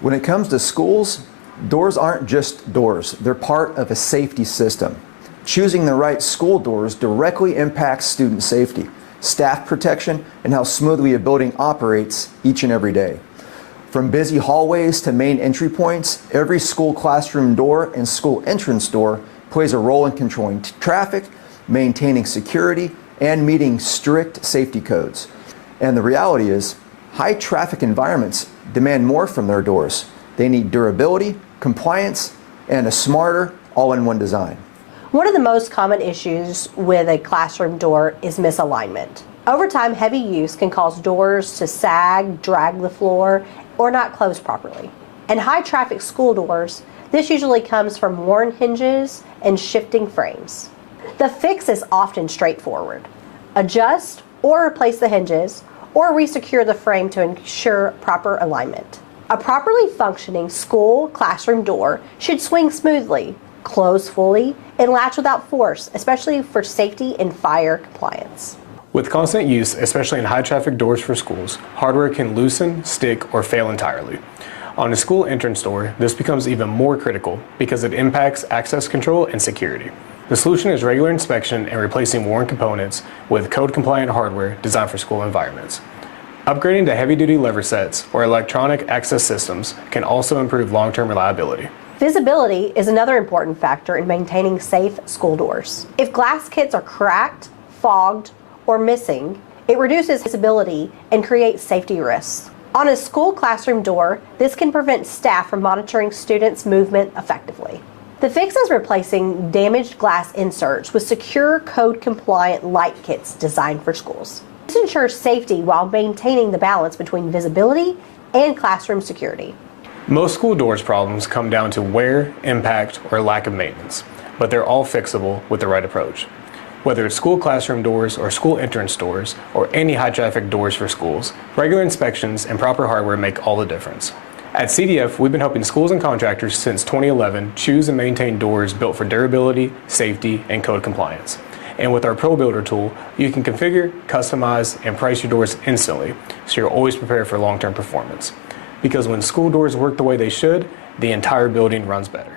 When it comes to schools, doors aren't just doors, they're part of a safety system. Choosing the right school doors directly impacts student safety, staff protection, and how smoothly a building operates each and every day. From busy hallways to main entry points, every school classroom door and school entrance door plays a role in controlling traffic, maintaining security, and meeting strict safety codes. And the reality is, high traffic environments demand more from their doors. They need durability, compliance, and a smarter, all-in-one design. One of the most common issues with a classroom door is misalignment. Over time, heavy use can cause doors to sag, drag the floor, or not close properly. In high-traffic school doors, this usually comes from worn hinges and shifting frames. The fix is often straightforward. Adjust or replace the hinges, or resecure the frame to ensure proper alignment. A properly functioning school classroom door should swing smoothly, close fully, and latch without force, especially for safety and fire compliance. With constant use, especially in high-traffic doors for schools, hardware can loosen, stick, or fail entirely. On a school entrance door, this becomes even more critical because it impacts access control and security. The solution is regular inspection and replacing worn components with code-compliant hardware designed for school environments. Upgrading to heavy-duty lever sets or electronic access systems can also improve long-term reliability. Visibility is another important factor in maintaining safe school doors. If glass kits are cracked, fogged, or missing, it reduces visibility and creates safety risks. On a school classroom door, this can prevent staff from monitoring students' movement effectively. The fix is replacing damaged glass inserts with secure, code-compliant lite kits designed for schools. This ensures safety while maintaining the balance between visibility and classroom security. Most school doors problems come down to wear, impact, or lack of maintenance, but they're all fixable with the right approach. Whether it's school classroom doors or school entrance doors or any high-traffic doors for schools, regular inspections and proper hardware make all the difference. At CDF, we've been helping schools and contractors since 2011 choose and maintain doors built for durability, safety, and code compliance. And with our Pro Builder tool, you can configure, customize, and price your doors instantly, so you're always prepared for long-term performance. Because when school doors work the way they should, the entire building runs better.